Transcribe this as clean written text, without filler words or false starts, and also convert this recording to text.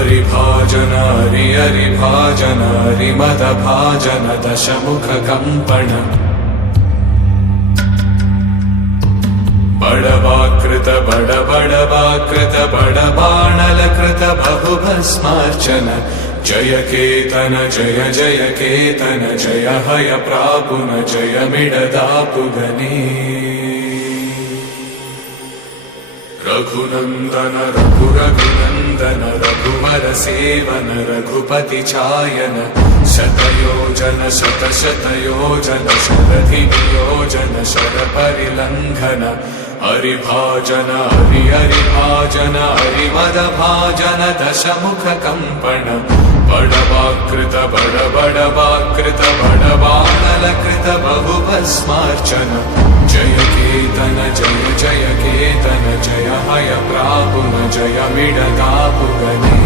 हरिभाजन हरि हरिभाजन हरिमदभाजन दशमुख कंपन बड़वाकृत बड़वाकृत बड़बाणलकृत बहुभस्मार्चन जय केतन जय जय केतन जय हय प्रापुन जय मिडदापुगने रघुनंदन रघुनंदन रघुवर सेवन रघुपति चायन शतयोजन शतशतयोजन शरधि नियोजन शर परिलंघन हरिभाजन हरि हरिभाजन हरिमदभाजन दशमुख कंपन बड़वाकृत बड़वाकृत बड़बाणलकृत बहुभस्मार्चन जय केतन जय जय केतन जय हय प्रापुन जय मिडदापुगने